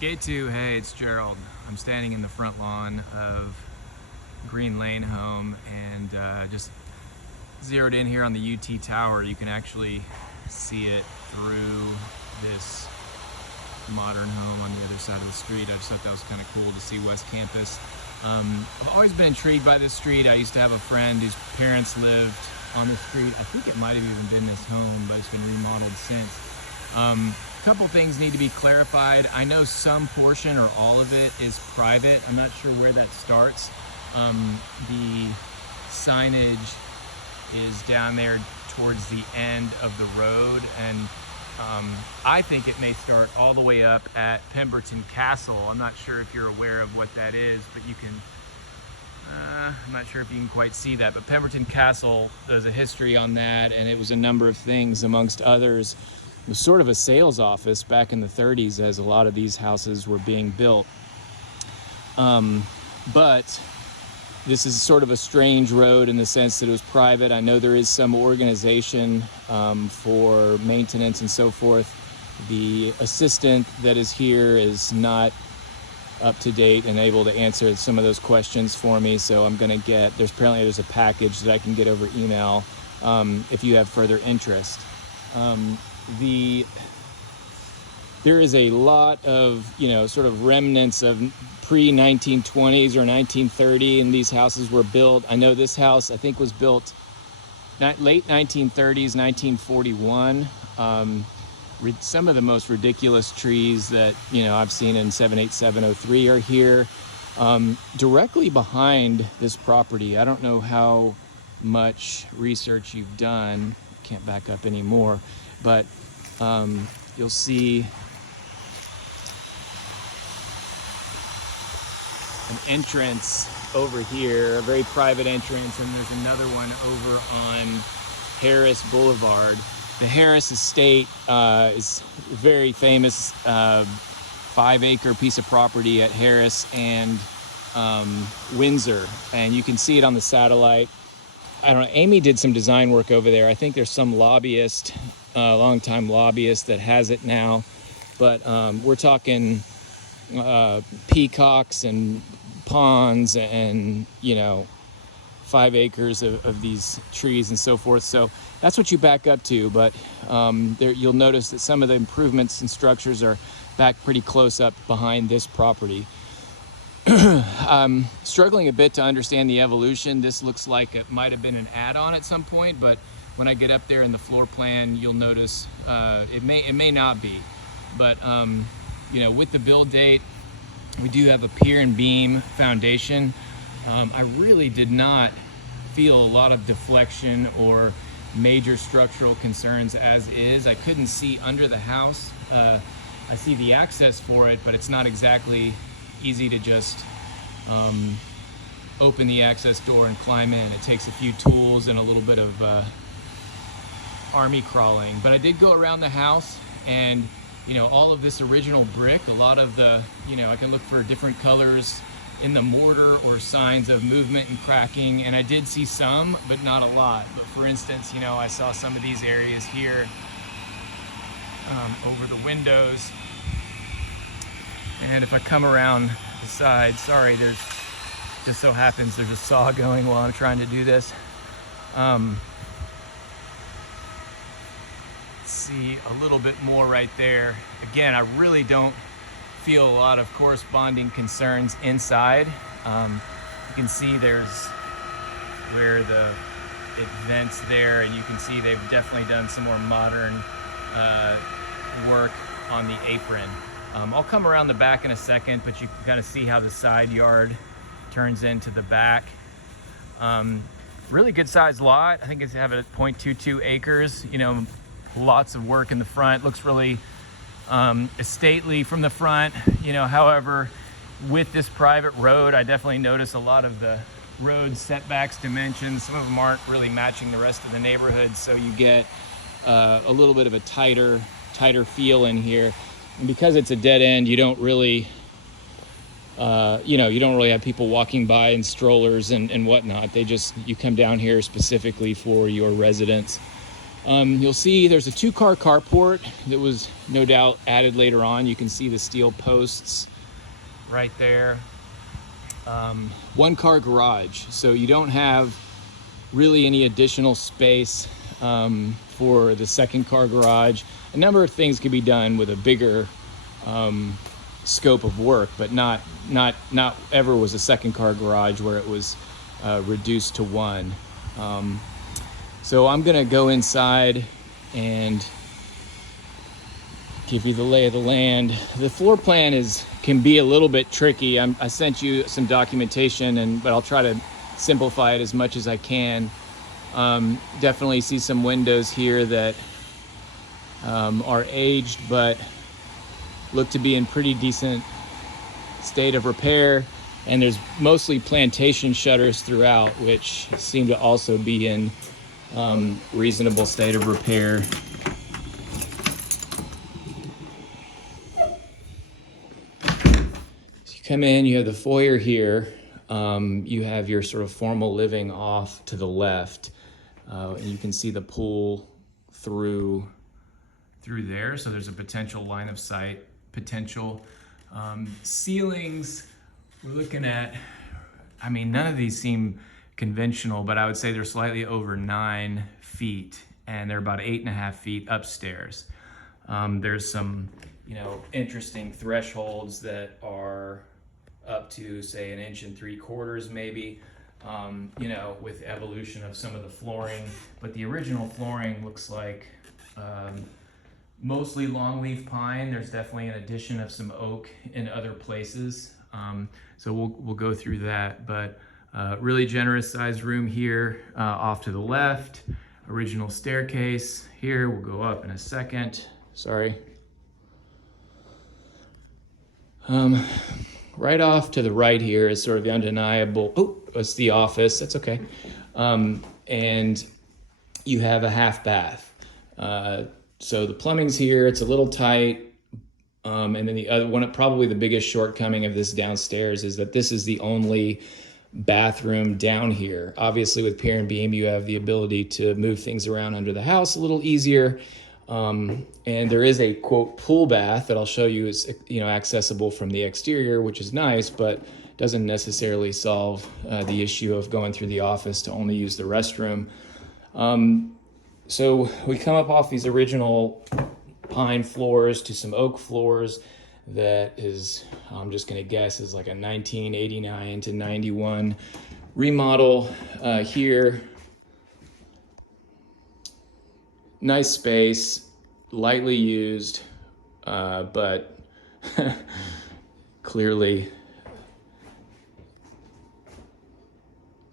Gate 2, hey, it's Gerald. I'm standing in the front lawn of Green Lane home and just zeroed in here on the UT Tower. You can actually see it through this modern home on the other side of the street. I just thought that was kind of cool to see West Campus. I've always been intrigued by this street. I used to have a friend whose parents lived on the street. I think it might have even been this home, but it's been remodeled since. Couple things need to be clarified. I know some portion or all of it is private. I'm not sure where that starts. The signage is down there towards the end of the road, and I think it may start all the way up at Pemberton Castle. I'm not sure if you're aware of what that is, but you can, I'm not sure if you can quite see that, but Pemberton Castle, there's a history on that, and it was a number of things, amongst others. It was sort of a sales office back in the 30s as a lot of these houses were being built. But this is sort of a strange road in the sense that it was private. I know there is some organization for maintenance and so forth. The assistant that is here is not up to date and able to answer some of those questions for me. So I'm gonna get, there's a package that I can get over email if you have further interest. There is a lot of, sort of remnants of pre-1920s or 1930, and these houses were built. I know this house, I think, was built late 1930s, 1941. Some of the most ridiculous trees that, I've seen in 78703 are here. Directly behind this property, I don't know how much research you've done, can't back up anymore, but you'll see an entrance over here, a very private entrance, and there's another one over on Harris Boulevard. The Harris Estate is a very famous 5-acre piece of property at Harris and Windsor, and you can see it on the satellite. I don't know, Amy did some design work over there. I think there's some lobbyist, longtime lobbyist that has it now. But we're talking peacocks and ponds and, 5 acres of these trees and so forth. So that's what you back up to. But you'll notice that some of the improvements and structures are back pretty close up behind this property. I'm struggling a bit to understand the evolution. This looks like it might have been an add-on at some point, but when I get up there in the floor plan, you'll notice it may not be. But with the build date, we do have a pier and beam foundation. I really did not feel a lot of deflection or major structural concerns as is. I couldn't see under the house. I see the access for it, but it's not exactly easy to just open the access door and climb in. It takes a few tools and a little bit of army crawling. But I did go around the house, and all of this original brick, a lot of the, I can look for different colors in the mortar or signs of movement and cracking, and I did see some, but not a lot. But for instance, I saw some of these areas here over the windows. And if I come around the side, sorry, there's just so happens there's a saw going while I'm trying to do this. See a little bit more right there. Again, I really don't feel a lot of corresponding concerns inside. You can see there's where it vents there, and you can see they've definitely done some more modern work on the apron. I'll come around the back in a second, but you can kind of see how the side yard turns into the back. Really good sized lot. I think it's have a 0.22 acres, lots of work in the front. Looks really stately from the front, however, with this private road, I definitely notice a lot of the road setbacks, dimensions. Some of them aren't really matching the rest of the neighborhood, so you get a little bit of a tighter feel in here. And because it's a dead end, you don't really, you don't really have people walking by in strollers and whatnot. You come down here specifically for your residents. You'll see there's a 2-car carport that was no doubt added later on. You can see the steel posts right there. 1-car garage, so you don't have really any additional space for the 2nd-car garage. A number of things can be done with a bigger scope of work, but not ever was a 2nd-car garage where it was reduced to 1. So I'm gonna go inside and give you the lay of the land. The floor plan can be a little bit tricky. I sent you some documentation, but I'll try to simplify it as much as I can. Definitely see some windows here that are aged, but look to be in pretty decent state of repair. And there's mostly plantation shutters throughout, which seem to also be in reasonable state of repair. So you come in, you have the foyer here. You have your sort of formal living off to the left, and you can see the pool through there. So there's a potential line of sight potential. Ceilings, we're looking at, I mean, none of these seem conventional, but I would say they're slightly over 9 feet, and they're about 8.5 feet upstairs. There's some, interesting thresholds that are up to, say, 1.75 inches maybe, with evolution of some of the flooring. But the original flooring looks like mostly longleaf pine. There's definitely an addition of some oak in other places. So we'll go through that, but really generous sized room here off to the left. Original staircase here. We'll go up in a second. Sorry. Right off to the right here is sort of the undeniable, it's the office, that's okay. And you have a half bath. So the plumbing's here, it's a little tight. And then the other one, probably the biggest shortcoming of this downstairs is that this is the only bathroom down here. Obviously with pier and beam, you have the ability to move things around under the house a little easier. And there is a quote pool bath that I'll show you is accessible from the exterior, which is nice, but doesn't necessarily solve the issue of going through the office to only use the restroom. So we come up off these original pine floors to some oak floors that is, I'm just going to guess, is like a 1989 to 91 remodel here. Nice space, lightly used, but clearly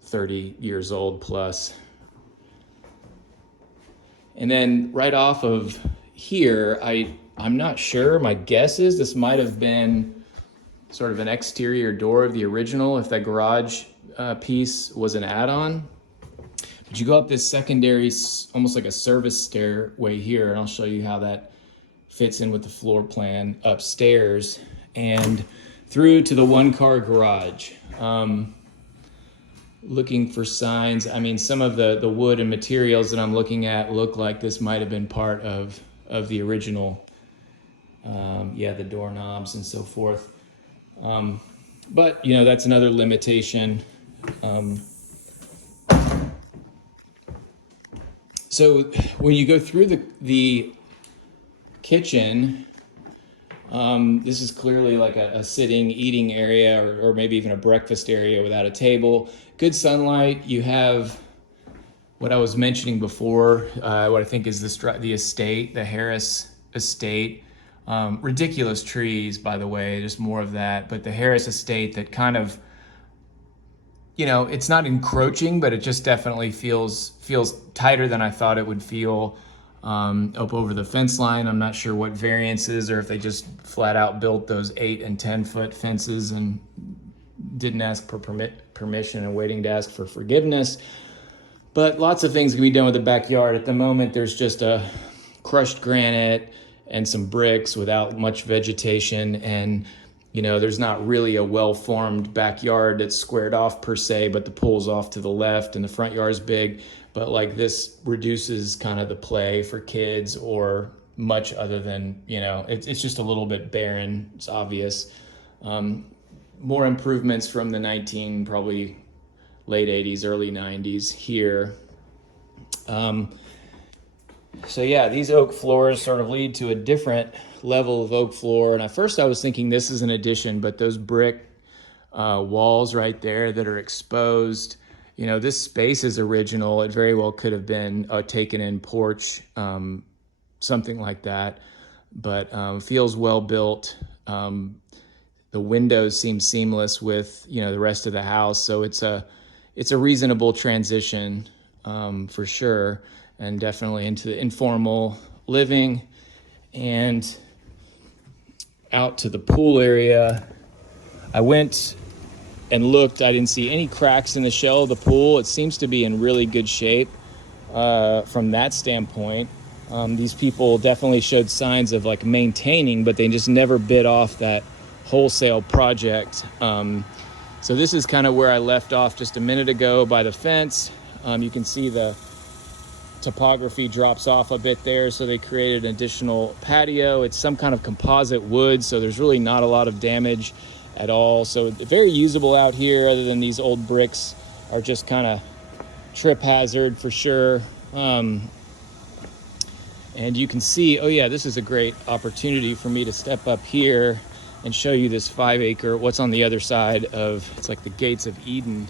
30 years old plus. And then right off of here, I'm not sure, my guess is this might have been sort of an exterior door of the original, if that garage piece was an add-on. But you go up this secondary, almost like a service stairway here, and I'll show you how that fits in with the floor plan upstairs and through to the 1-car garage. Looking for signs. I mean, some of the wood and materials that I'm looking at look like this might have been part of the original, the doorknobs and so forth. But, that's another limitation. So when you go through the kitchen, this is clearly like a sitting, eating area, or maybe even a breakfast area without a table. Good sunlight. You have what I was mentioning before, what I think is the estate, the Harris estate. Ridiculous trees, by the way, just more of that. But the Harris estate that kind of, it's not encroaching, but it just definitely feels tighter than I thought it would feel. Up over the fence line. I'm not sure what variances, or if they just flat out built those 8 and 10 foot fences and didn't ask for permission and waiting to ask for forgiveness. But lots of things can be done with the backyard. At the moment, there's just a crushed granite and some bricks without much vegetation, and there's not really a well-formed backyard that's squared off per se, but the pool's off to the left and the front yard's big. but like this reduces kind of the play for kids or much other than, it's just a little bit barren. It's obvious. More improvements from the probably late 80s, early 90s here. So yeah, these oak floors sort of lead to a different level of oak floor. And at first I was thinking this is an addition, but those brick walls right there that are exposed, this space is original. It very well could have been a taken in porch, something like that, but feels well built. The windows seem seamless with, the rest of the house. So it's a reasonable transition for sure. And definitely into the informal living. And out to the pool area. I went and looked. I didn't see any cracks in the shell of the pool. It seems to be in really good shape from that standpoint. These people definitely showed signs of like maintaining, but they just never bit off that wholesale project. So this is kind of where I left off just a minute ago by the fence. You can see the topography drops off a bit there, so they created an additional patio. It's some kind of composite wood, so there's really not a lot of damage at all. So very usable out here, other than these old bricks are just kind of trip hazard for sure. And you can see, oh yeah, this is a great opportunity for me to step up here and show you this 5-acre, what's on the other side of, it's like the gates of Eden.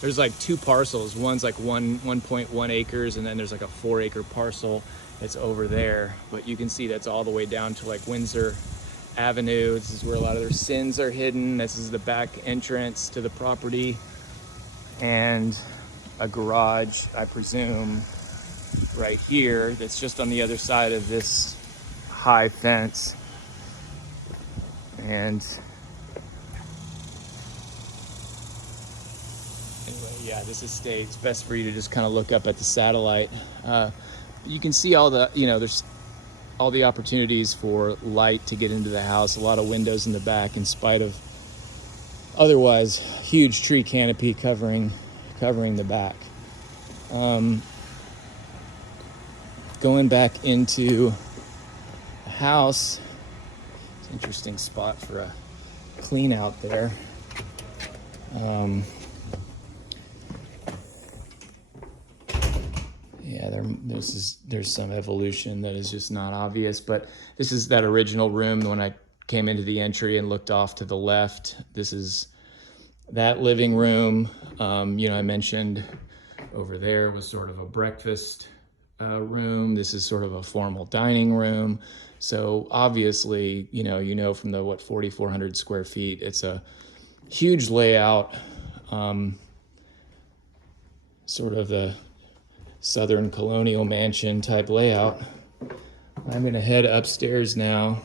There's like two parcels. One's like 1.1 acres, and then there's like a 4-acre parcel that's over there. But you can see that's all the way down to like Windsor Avenue. This is where a lot of their sins are hidden. This is the back entrance to the property, and a garage, I presume, right here that's just on the other side of this high fence. And anyway, yeah, this estate, it's best for you to just kind of look up at the satellite. You can see all the, there's all the opportunities for light to get into the house. A lot of windows in the back, in spite of otherwise huge tree canopy covering the back. Going back into the house, it's an interesting spot for a clean out there. Yeah, there's some evolution that is just not obvious, but this is that original room. When I came into the entry and looked off to the left, this is that living room. I mentioned over there was sort of a breakfast room. This is sort of a formal dining room. So obviously, from the 4,400 square feet, it's a huge layout, sort of the Southern colonial mansion type layout. I'm gonna head upstairs now.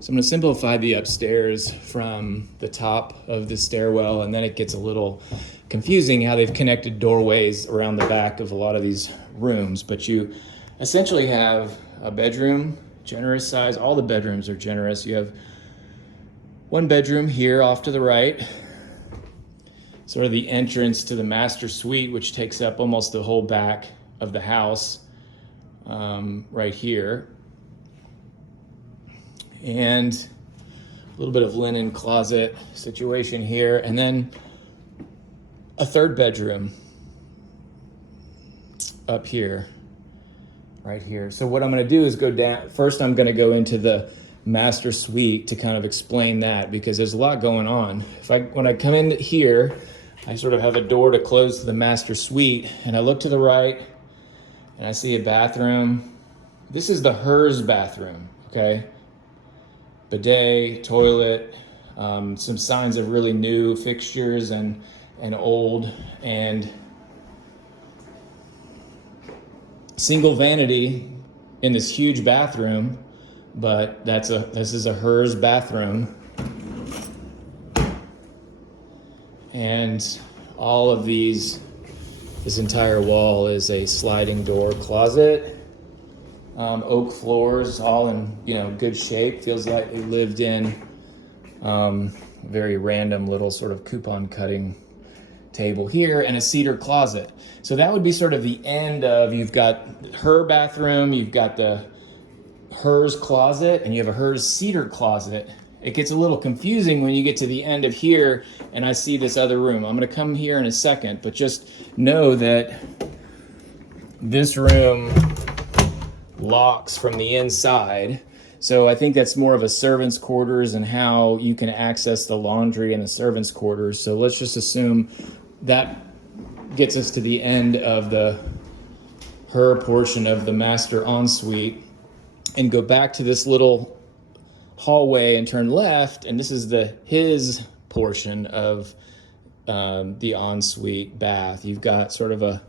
So I'm going to simplify the upstairs from the top of the stairwell, and then it gets a little confusing how they've connected doorways around the back of a lot of these rooms. But you essentially have a bedroom, generous size. All the bedrooms are generous. You have one bedroom here off to the right, sort of the entrance to the master suite, which takes up almost the whole back of the house, right here. And a little bit of linen closet situation here, and then a third bedroom up here, right here. So what I'm gonna do is go down. First, I'm gonna go into the master suite to kind of explain that, because there's a lot going on. When I come in here, I sort of have a door to close to the master suite, and I look to the right, and I see a bathroom. This is the hers bathroom, okay? Bidet, toilet, some signs of really new fixtures and old, and single vanity in this huge bathroom, but this is a hers bathroom. And all of this entire wall is a sliding door closet. Oak floors, all in good shape. Feels like they lived in Very random little sort of coupon cutting table here, and a cedar closet. So that would be sort of the end of, you've got her bathroom, you've got the hers closet, and you have a hers cedar closet. It gets a little confusing when you get to the end of here and I see this other room. I'm gonna come here in a second, but just know that this room locks from the inside. So I think that's more of a servant's quarters and how you can access the laundry in the servant's quarters. So let's just assume that gets us to the end of her portion of the master ensuite, and go back to this little hallway and turn left, and this is his portion of the ensuite bath. You've got sort of a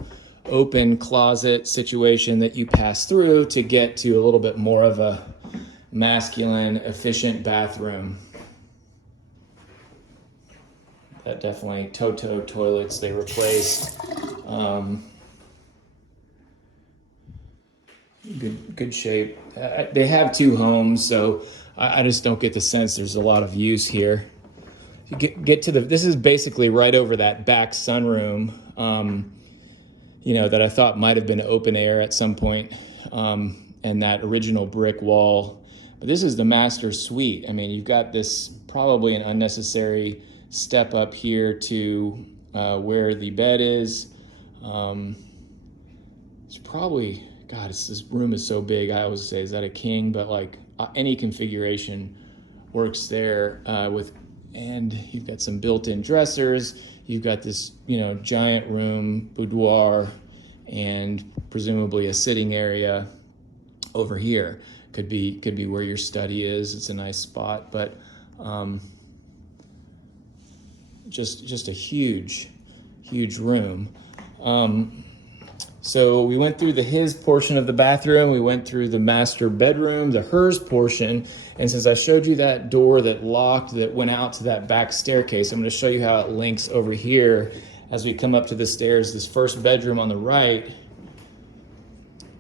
open closet situation that you pass through to get to a little bit more of a masculine, efficient bathroom. That definitely Toto toilets they replaced. Good shape. They have two homes, so I just don't get the sense there's a lot of use here. You get to this is basically right over that back sunroom, that I thought might have been open air at some point, and that original brick wall. But this is the master suite. I mean, you've got this probably an unnecessary step up here to where the bed is. It's probably, God, this room is so big. I always say, is that a king? But like any configuration works there and you've got some built-in dressers. You've got this, giant room, boudoir, and presumably a sitting area over here. Could be where your study is. It's a nice spot, but just a huge room. So we went through his portion of the bathroom, we went through the master bedroom, the hers portion, and since I showed you that door that locked, that went out to that back staircase, I'm going to show you how it links over here as we come up to the stairs. This first bedroom on the right,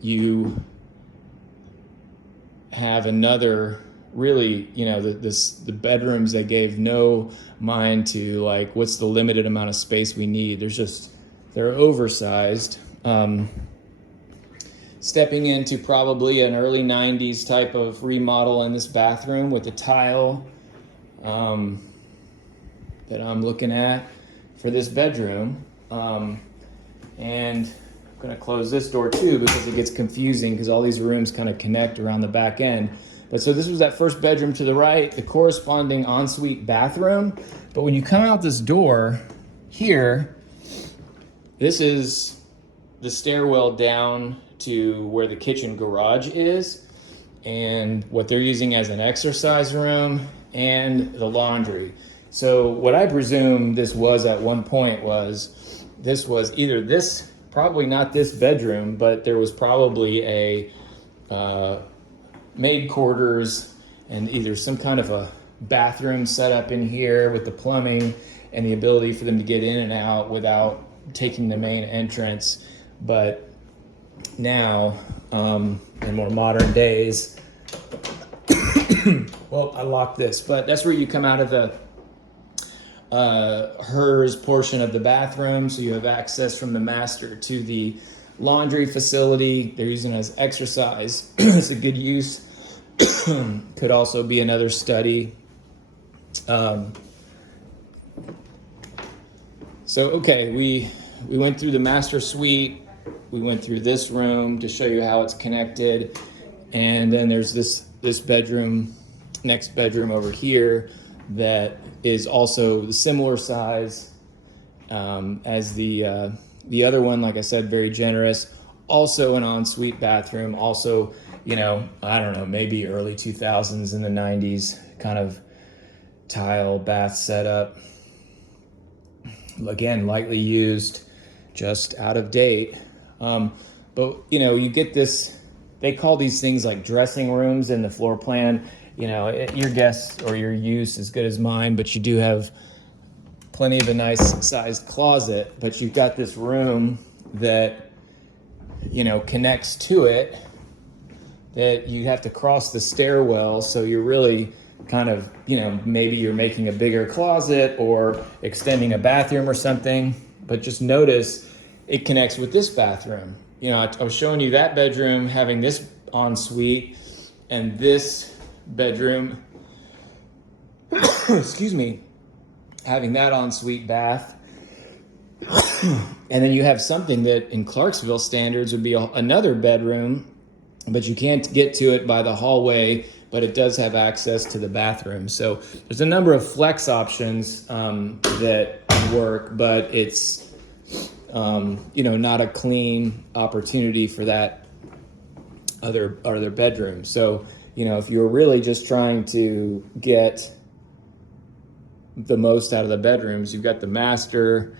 you have another, really, the bedrooms, they gave no mind to like, what's the limited amount of space we need. They're oversized. Stepping into probably an early 90s type of remodel in this bathroom with the tile that I'm looking at for this bedroom. And I'm going to close this door too because it gets confusing because all these rooms kind of connect around the back end. But so this was that first bedroom to the right, the corresponding ensuite bathroom. But when you come out this door here, this is the stairwell down to where the kitchen garage is and what they're using as an exercise room and the laundry. So what I presume this was at one point was either this, probably not this bedroom, but there was probably a maid quarters and either some kind of a bathroom set up in here with the plumbing and the ability for them to get in and out without taking the main entrance. But now, in more modern days, well, I locked this, but that's where you come out of the hers portion of the bathroom. So you have access from the master to the laundry facility. They're using it as exercise. It's a good use. Could also be another study. So, okay, we went through the master suite. We went through this room to show you how it's connected. And then there's this bedroom, next bedroom over here that is also the similar size as the other one. Like I said, very generous. Also an ensuite bathroom. Also, I don't know, maybe early 2000s in the 90s kind of tile bath setup. Again, lightly used, just out of date. But you get this, they call these things like dressing rooms in the floor plan. Your guess or your use is good as mine, but you do have plenty of a nice sized closet, but you've got this room that, connects to it, that you have to cross the stairwell. So you're really kind of, maybe you're making a bigger closet or extending a bathroom or something, but just notice it connects with this bathroom. I was showing you that bedroom having this ensuite and this bedroom, excuse me, having that ensuite bath. And then you have something that in Clarksville standards would be another bedroom, but you can't get to it by the hallway, but it does have access to the bathroom. So there's a number of flex options that work, but it's not a clean opportunity for that other bedroom. So if you're really just trying to get the most out of the bedrooms, you've got the master,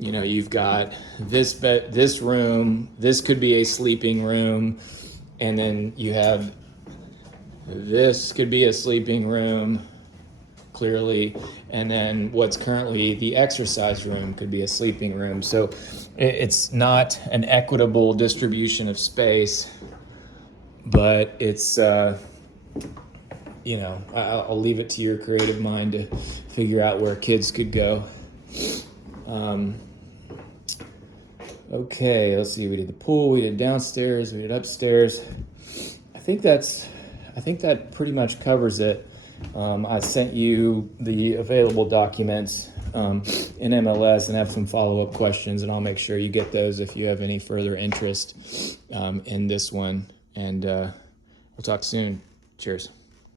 you've got this room, this could be a sleeping room, and then you have this could be a sleeping room, clearly, and then what's currently the exercise room could be a sleeping room. So it's not an equitable distribution of space, but it's, I'll leave it to your creative mind to figure out where kids could go. Okay, let's see. We did the pool, we did downstairs, we did upstairs. I think that pretty much covers it. I sent you the available documents in MLS and have some follow-up questions, and I'll make sure you get those if you have any further interest in this one. And we'll talk soon. Cheers.